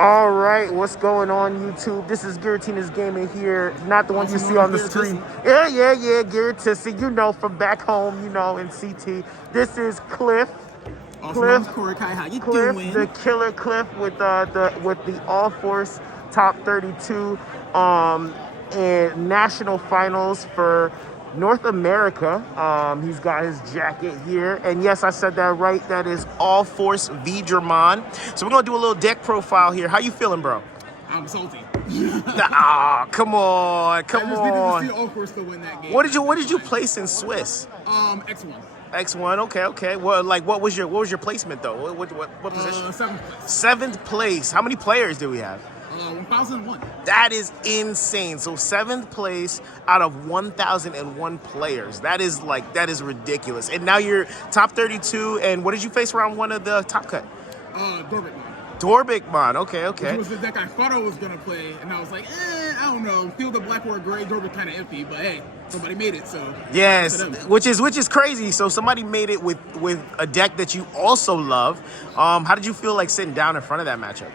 All right, what's going on YouTube? This is Guillotina's Gaming here, not the one you see on the screen. Yeah, Guillotine, you know, from back home, you know, in CT. This is Cliff. Cliff, Korikai, how you doing? The killer Cliff with the All Force Top 32 in national finals for North America. He's got his jacket here, and yes, I said that right. That is UlforceVeedramon. So we're gonna do a little deck profile here. How you feeling, bro? I'm salty. Ah, come on. I just needed to see All-Force to win that game. What did you place in Swiss? X1. X1. Okay. Well, like, what was your placement though? What position? 7th place. 7th place. How many players do we have? 1,001. That is insane. So 7th place out of 1,001 players. That is ridiculous. And now you're top 32. And what did you face round 1 of the top cut? Dorbickmon. Okay. Which was the deck I thought I was gonna play, and I was like, I don't know. Feel the BlackWargreymon Dorbick kind of iffy, but hey, somebody made it, so yes, which is crazy. So somebody made it with a deck that you also love. How did you feel like sitting down in front of that matchup?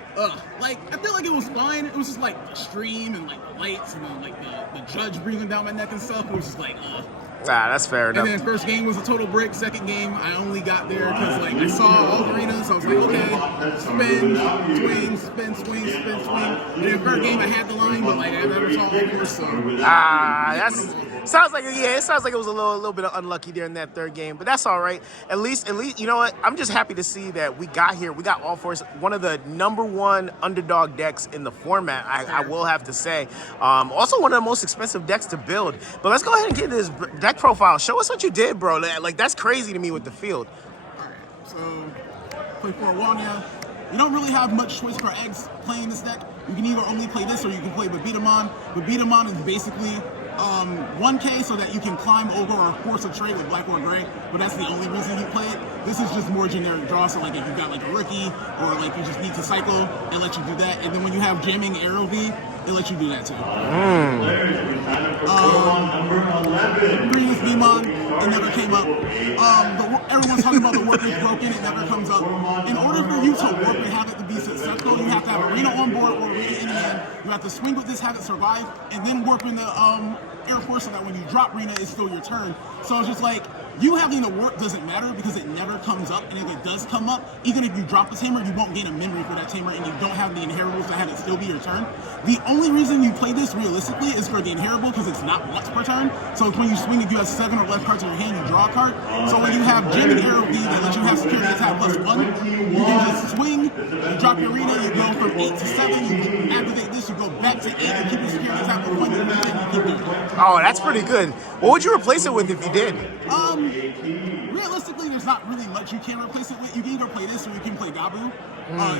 Like, I feel like it was fine. It was just like the stream and like the lights and then like the judge breathing down my neck and stuff. It was just like, that's fair enough. And then first game was a total brick. Second game, I only got there because like I saw all the arenas. So I was like, okay, spin, swing, spin, swing, spin, swing. And then third game, I had the line, but like I never saw all four. So it sounds like it was a little bit unlucky there in that third game, but that's all right. At least you know what? I'm just happy to see that we got here. We got All Force, one of the #1 underdog decks in the format. I will have to say. Also one of the most expensive decks to build. But let's go ahead and get this deck profile. Show us what you did, bro. Like, that's crazy to me with the field. All right, so play for a while now. You don't really have much choice for eggs playing this deck. You can either only play this or you can play Veemon. Veemon is basically 1K so that you can climb over or force a trade with BlackWargreymon, but that's the only reason you play it. This is just more generic draw, so like if you've got like a rookie or like you just need to cycle, it lets you do that. And then when you have jamming Arrow V, it lets you do that too. Green is Veemon, it never came up. Everyone's talking about the warp is broken, it never comes up. In order for you to warp and have it to be successful, you have to have arena on board or arena in the end. You have to swing with this, have it survive, and then warp in the Air Force so that when you drop arena, it's still your turn. So it's just like, you having the warp doesn't matter because it never comes up, and if it does come up, even if you drop a tamer, you won't gain a memory for that tamer, and you don't have the inheribles to have it still be your turn. The only reason you play this realistically is for the inheritable because it's not once per turn. So it's when you swing, if you have 7 or less cards in your hand, you draw a card. So when you have Jim and Arrow V that let you have security attack +1, you can just swing, you drop your arena, you go from 8 to 7, you activate this, you go back to 8, you keep your security attack +1, and you keep doing it. Oh, that's pretty good. What would you replace it with if you did? Realistically, there's not really much you can replace it with. You can either play this or you can play Gabu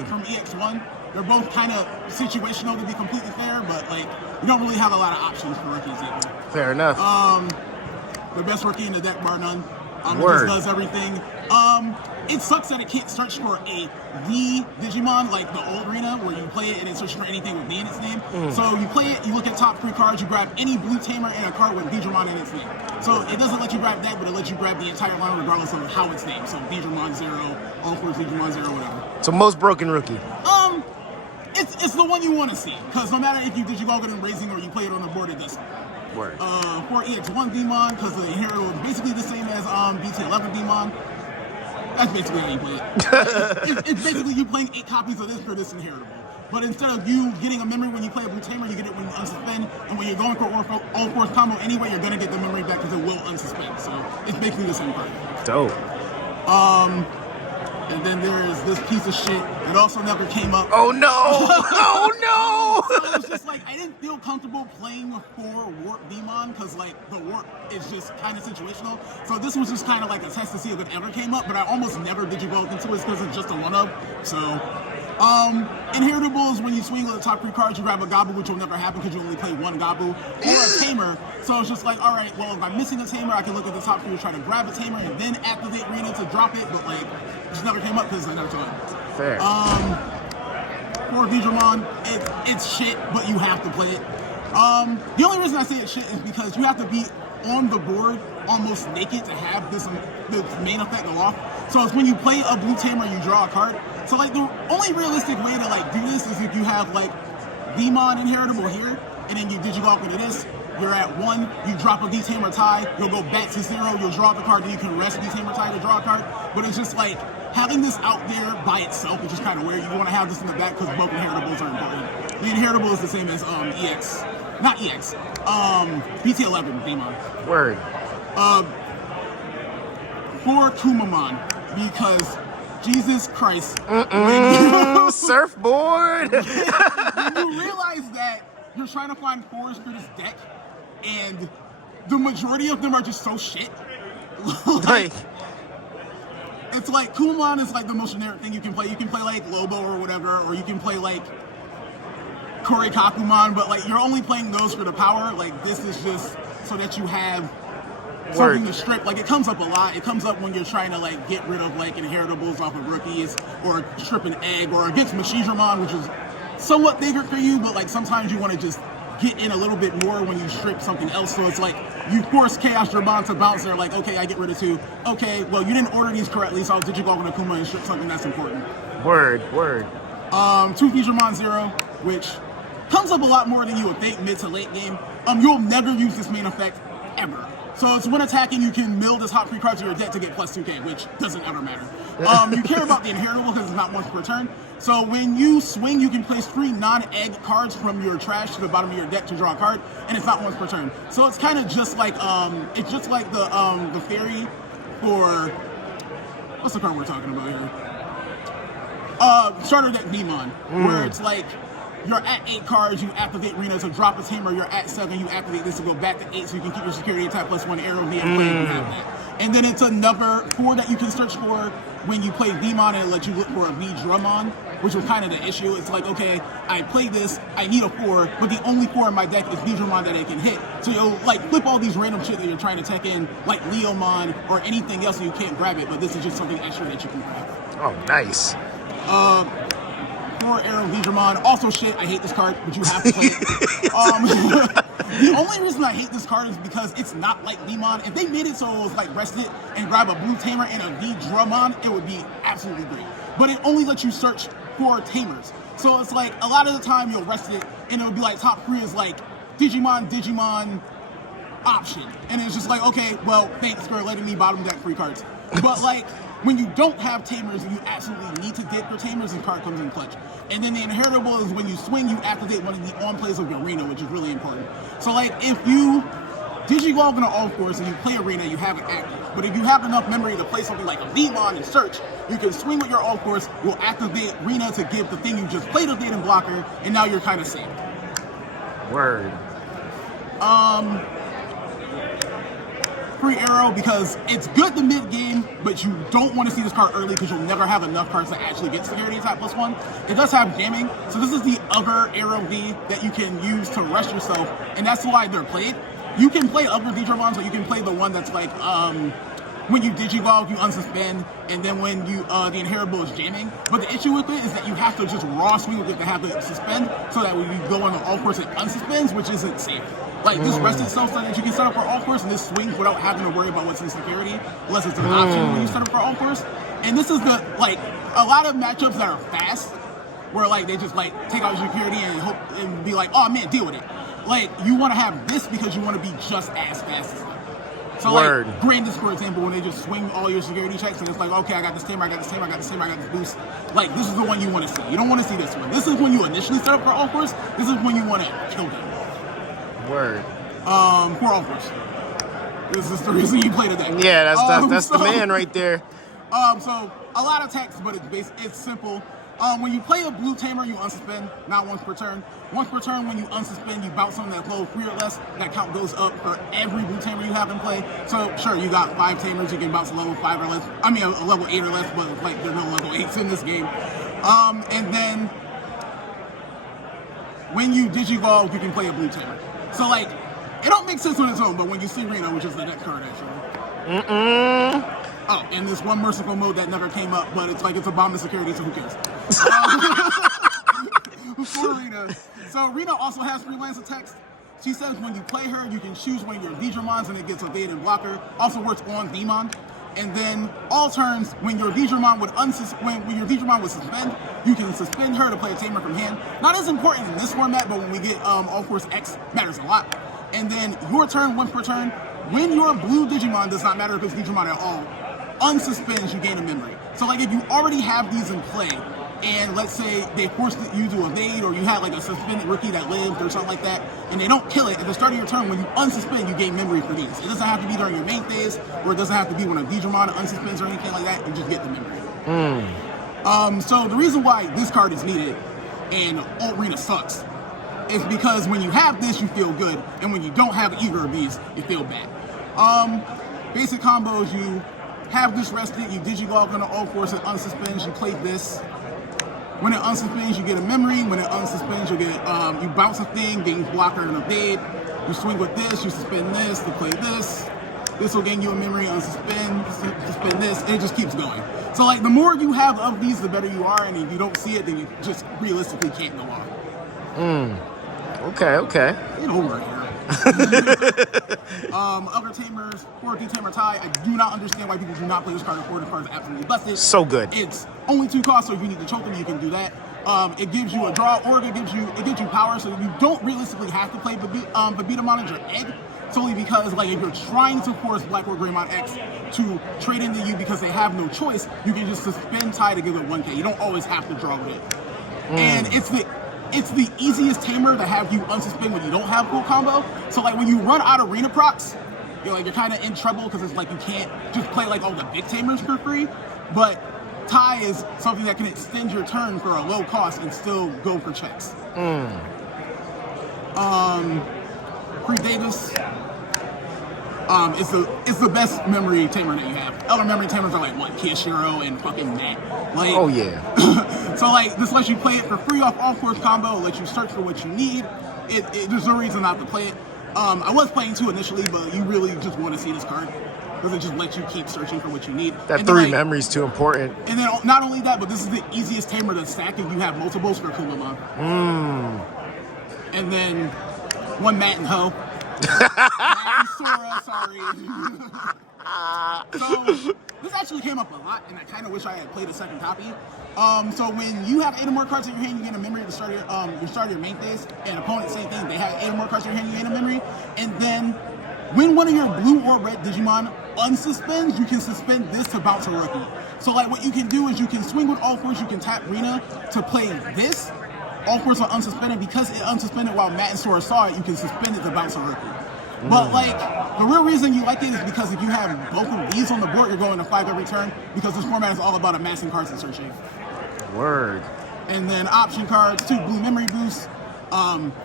from EX1. They're both kind of situational to be completely fair, but like you don't really have a lot of options for rookies either. Fair enough. The best rookie in the deck, bar none. It just does everything. It sucks that it can't search for the Digimon, like the old arena, where you play it and it searches for anything with V in its name. So you play it, you look at top 3 cards, you grab any blue tamer and a card with Digimon in its name. So it doesn't let you grab that, but it lets you grab the entire line regardless of how it's named. So Digimon 0, All-Force Digimon 0, whatever. So most broken rookie. It's the one you want to see, because no matter if you Digimon and Raising or you play it on the board, it doesn't. Word. For EX1 Veemon, because the inheritable is basically the same as BT11 Veemon. That's basically how you play it. It's basically you playing 8 copies of this for this inheritable. But instead of you getting a memory when you play a blue tamer, you get it when you unsuspend. And when you're going for all force combo anyway, you're gonna get the memory back because it will unsuspend. So it's basically the same card. Dope. And then there's this piece of shit that also never came up. Oh no! Oh no! So it was just like, I didn't feel comfortable playing for Warp Veemon because like the warp is just kind of situational. So this was just kind of like a test to see if it ever came up, but I almost never Digivolved into it because it's just a 1-up. So, inheritable is when you swing on the top 3 cards, you grab a Gabu, which will never happen because you only play 1 Gabu, or a Tamer. So it's just like, all right, well, if I'm missing a Tamer, I can look at the top 3 and try to grab a Tamer and then activate Arena to drop it, but like, it just never came up because I never saw it. Fair. For Veedramon, it's shit, but you have to play it. The only reason I say it's shit is because you have to be on the board almost naked to have this main effect go off. So it's when you play a blue tamer, you draw a card. So like the only realistic way to like do this is if you have like Veemon inheritable here, and then you Digigolf into this. You're at 1, you drop a D-Tamer tie, you'll go back to 0, you'll draw the card, then you can rest D-Tamer tie to draw a card. But it's just like, having this out there by itself is just kind of weird. You want to have this in the back because both inheritables are important. The inheritable is the same as EX, not EX, BT11 Veemon. Word. For Kumamon, because Jesus Christ. Surfboard! When you realize that you're trying to find 4s for this deck, and the majority of them are just so shit. Like, it's like, Kumamon is like the most generic thing you can play. You can play like Lobo or whatever, or you can play like Korikakumon, but like you're only playing those for the power. Like this is just so that you have something to strip. Like it comes up a lot. It comes up when you're trying to like get rid of like inheritables off of rookies, or strip an egg, or against Mugendramon, which is somewhat bigger for you, but like sometimes you want to just get in a little bit more when you strip something else. So it's like you force Chaos Dramon to bounce. They're like, okay, I get rid of 2. Okay, well you didn't order these correctly, so I'll Digigolf and Akuma and strip something that's important. Word. 2 Veedramon 0, which comes up a lot more than you would think mid to late game. You'll never use this main effect ever. So it's when attacking, you can mill the top 3 cards of your deck to get plus 2k, which doesn't ever matter. You care about the inheritable because it's not once per turn. So when you swing, you can place 3 non-egg cards from your trash to the bottom of your deck to draw a card, and it's not once per turn. So it's kind of just like it's just like the fairy for what's the card we're talking about here? Starter deck Veemon, where it's like you're at 8 cards, you activate Rena to drop a Tamer, you're at 7, you activate this to go back to 8 so you can keep your security attack plus 1 arrow via play, you have that. And then it's another 4 that you can search for when you play Veemon, and it lets you look for a Veedramon, which was kind of the issue. It's like, okay, I play this, I need a 4, but the only 4 in my deck is Veedramon that I can hit. So you'll like flip all these random shit that you're trying to tech in, like Leomon or anything else, and you can't grab it, but this is just something extra that you can grab. Oh, nice. 4 Arrow Veedramon, also shit, I hate this card, but you have to play it. The only reason I hate this card is because it's not like Veemon. If they made it so it was like rest it and grab a blue Tamer and a Veedramon, it would be absolutely great. But it only lets you search for Tamers. So it's like, a lot of the time you'll rest it and it'll be like top 3 is like Digimon option. And it's just like, okay, well, thanks for letting me bottom deck 3 cards. But like, when you don't have Tamers and you absolutely need to get your Tamers, the card comes in clutch. And then the inheritable is when you swing, you activate one of the on-plays of Arena, which is really important. So like, if you Digigolf into All-Force and you play Arena, you have it active. But if you have enough memory to play something like a Veemon and search, you can swing with your All-Force, you'll activate Arena to give the thing you just played a Data blocker, and now you're kind of safe. Word. Free arrow because it's good the mid game, but you don't want to see this card early because you'll never have enough cards to actually get security attack plus 1. It does have jamming, so this is the other arrow V that you can use to rest yourself, and that's why they're played. You can play other Veedramon, so you can play the one that's like when you Digigolf, you unsuspend, and then when you the inheritable is jamming. But the issue with it is that you have to just raw swing with it to have it suspend, so that when you go on the All-Force it unsuspends, which isn't safe. Like, this rests itself so that you can set up for All-Force, and this swings without having to worry about what's in security, unless it's an option when you set up for All-Force. And this is the, like, a lot of matchups that are fast, where, like, they just, like, take out your security and hope and be like, oh, man, deal with it. Like, you want to have this because you want to be just as fast as them. So, like, Grandis, for example, when they just swing all your security checks, and it's like, okay, I got this Tamer, I got this Tamer, I got this Tamer, I got this boost. Like, this is the one you want to see. You don't want to see this one. This is when you initially set up for All-Force. This is when you want to kill them. Word. For All-Force. This is the reason you play today. Yeah, that's the man right there. So a lot of text, but it's simple. When you play a blue Tamer, you unsuspend, not once per turn. Once per turn, when you unsuspend, you bounce something that's level 3 or less. That count goes up for every blue Tamer you have in play. So sure, you got 5 Tamers, you can bounce a level 5 or less. I mean, a level 8 or less, but like there's no level 8s in this game. And then when you Digigolf, you can play a blue Tamer. So like, it don't make sense on its own, but when you see Reno, which is the next card actually. Oh, and this one merciful mode that never came up, but it's like it's a bomb to security, so who cares? For Rena. So Rena also has freelance text. She says when you play her, you can choose one of your Veedramons and it gets evade and blocker. Also works on Veemon. And then all turns, when your Veedramon would when your Veedramon would suspend, you can suspend her to play a Tamer from hand. Not as important in this format, but when we get UlforceVeedramon X, matters a lot. And then your turn, once per turn, when your blue Digimon, does not matter if it's Veedramon at all, unsuspends, you gain a memory. So like if you already have these in play, and let's say they forced you to evade, or you had like a suspended rookie that lived or something like that, and they don't kill it, at the start of your turn, when you unsuspend, you gain memory for these. It doesn't have to be during your main phase, or it doesn't have to be when a Veedramon unsuspends or anything like that, you just get the memory. So the reason why this card is needed, and Alt-Rena sucks, is because when you have this, you feel good, and when you don't have either of these, you feel bad. Basic combos, you have this rested, you Digilog on the Ulforce and unsuspends, you play this. When it unsuspends, you get a memory. When it unsuspends, you get you bounce a thing, gain blocker and evade. You swing with this, you suspend this, to play this. This will gain you a memory, unsuspend, suspend this, and it just keeps going. So like the more you have of these, the better you are, and if you don't see it, then you just realistically can't go on. Okay. Get over here. Other Tamers, 4D Tamer tie. I do not understand why people do not play this card. The card is absolutely busted. So good. It's only 2 costs, so if you need to choke them, you can do that. It gives you a draw, or it gives you power, so you don't realistically have to play Veemon as your egg, solely because like if you're trying to force BlackWargreymon X to trade into you because they have no choice, you can just suspend tie to give it 1k. You don't always have to draw with it. And it's the easiest Tamer to have you unsuspend when you don't have full combo. So like when you run out of arena procs, you're kind of in trouble because it's like you can't just play like all the big Tamers for free. But tie is something that can extend your turn for a low cost and still go for checks. Free Davis. It's the best memory Tamer that you have. Other memory Tamers are like what, Kiyashiro and fucking Matt. Like, oh yeah. So like this lets you play it for free off Ulforce combo, lets you search for what you need. There's no reason not to play it. I was playing 2 initially, but you really just want to see this card because it just lets you keep searching for what you need. That 3 memory is too important. And then not only that, but this is the easiest Tamer to stack if you have multiples for Kumamon. And then 1 Matt and Ho. Matt and Sora, sorry. So this actually came up a lot, and I kind of wish I had played a second copy. So when you have 8 or more cards in your hand, you gain a memory at the start of your main phase, and opponent, same thing, they have 8 or more cards in your hand, you gain a memory. And then when one of your blue or red Digimon unsuspends, you can suspend this to bounce a rookie. So like what you can do is you can swing with Ulforce, you can tap Rena to play this. Ulforce are unsuspended. Because it unsuspended while Matt and Sora saw it, you can suspend it to bounce a rookie. But like, the real reason you like it is because if you have both of these on the board, you're going to 5 every turn, because this format is all about amassing cards and searching. Word. And then option cards, 2 blue memory boosts.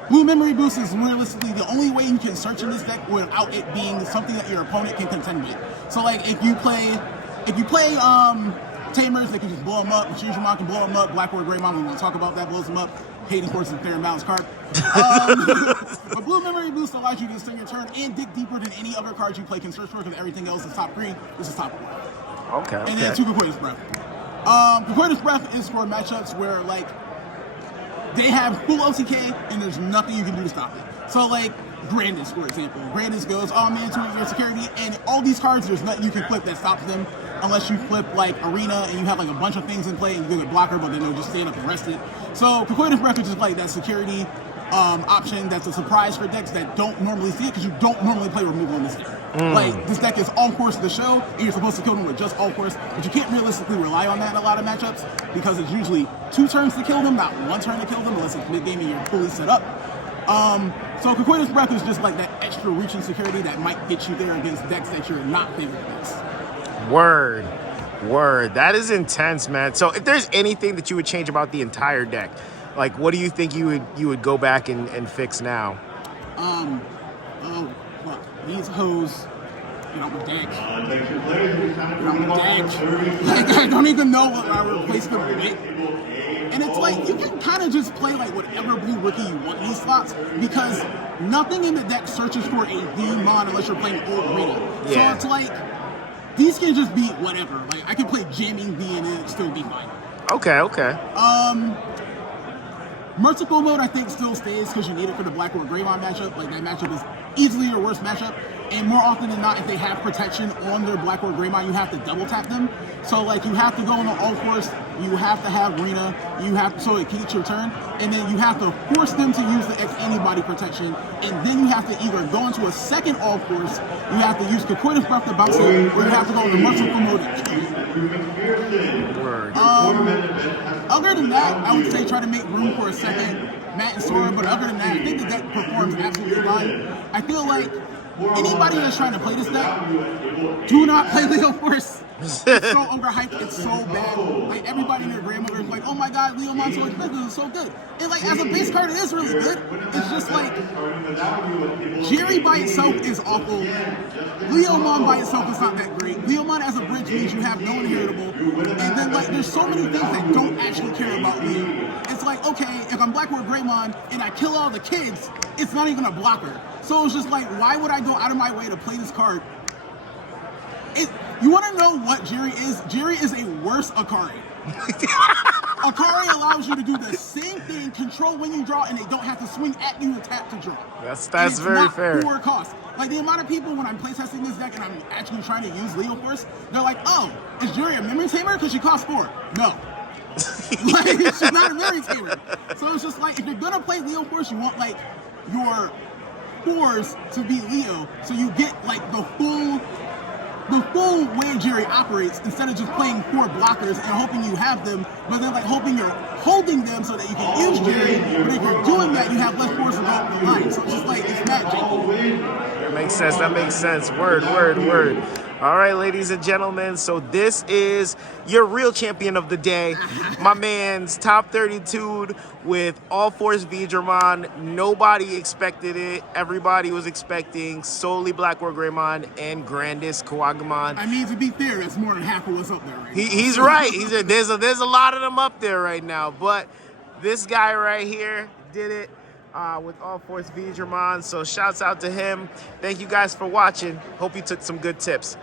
Blue memory boost is realistically the only way you can search in this deck without it being something that your opponent can contend with. So like if you play Tamers, they can just blow them up. Mugendramon can blow them up. BlackWargreymon, we won't talk about that, blows them up. Hades Horse is a fair and balanced card. But blue memory boost allows you to extend your turn and dig deeper than any other cards you play can search for, because everything else is top 3. This is top 4. Okay. And then 2 Cocoonus Breath. Cocoonus Breath is for matchups where like they have full OTK and there's nothing you can do to stop it. So like Grandis, for example. Grandis goes, oh man, 2 of your security, and all these cards, there's nothing you can flip that stops them unless you flip like Arena and you have like a bunch of things in play and you get a blocker, but then they'll just stand up and rest it. So Cocoonus Breath is just like that security option that's a surprise for decks that don't normally see it, because you don't normally play removal in this deck. Like, this deck is Ulforce of the show, and you're supposed to kill them with just Ulforce, but you can't realistically rely on that in a lot of matchups, because it's usually 2 turns to kill them, not 1 turn to kill them, unless it's mid-game and you're fully set up. So Cocoonus Breath is just like that extra reaching security that might get you there against decks that you're not favored against. Word. That is intense, man. So if there's anything that you would change about the entire deck, like what do you think you would go back and fix now? Fuck. These hoes, get out my deck. Like, I don't even know what I replace them with. And it's like, you can kind of just play like whatever blue rookie you want in these slots, because nothing in the deck searches for a Veemon unless you're playing old Rita. Yeah. So it's like, these can just be whatever. Like, I can play jamming V and it still be fine. Okay. Merciful mode, I think, still stays because you need it for the BlackWargreymon matchup. Like, that matchup is easily your worst matchup. And more often than not, if they have protection on their BlackWargreymon, you have to double tap them. So, like, you have to go on the all force, you have to have Rena, so it keeps your turn, and then you have to force them to use the X antibody protection, and then you have to either go into a second all force, you have to use Cocoitus Breath to bounce it, or you have to go into Merciful mode and kill it. Word. Other than that, I would say try to make room for a second Matt and Sora, but other than that, I think the deck performs absolutely fine. I feel like anybody that's trying to play this deck, do not play Leo Force. It's so overhyped, it's so bad. Like, everybody and their grandmother is like, oh my god, Leomon's so expensive, it's so good. And like, as a base card, it is really good. It's just like, Jerry by itself is awful. Leomon by itself is not that great. Leomon as a bridge means you have no inheritable. And then, like, there's so many things that don't actually care about Leo. It's like, okay, if I'm BlackWargreymon and I kill all the kids, it's not even a blocker. So it's just like, why would I go out of my way to play this card? You want to know what Jerry is? Jerry is a worse Akari. Akari allows you to do the same thing, control when you draw, and they don't have to swing at you and tap to draw. That's very fair. Poor cost. Like, the amount of people when I'm playtesting this deck and I'm actually trying to use Leo Force, they're like, oh, is Jerry a memory tamer? Because she costs 4. No. Like, she's not a memory tamer. So it's just like, if you're gonna play Leo Force, you want like your 4s to be Leo, so you get like the full way Jerry operates, instead of just playing 4 blockers and hoping you have them, but then like hoping you're holding them so that you can use Jerry. But if you're doing that, you have less force about the line. So it's just like, it's not janky. That makes sense. That makes sense. Word, word, word. All right, ladies and gentlemen. So this is your real champion of the day, my man's top 32 with UlforceVeedramon. Nobody expected it. Everybody was expecting solely BlackWargreymon and Grandest Kawagumon. I mean, to be fair, that's more than half of what's up there right now. He's right. There's a lot of them up there right now, but this guy right here did it with UlforceVeedramon. So shouts out to him. Thank you guys for watching. Hope you took some good tips.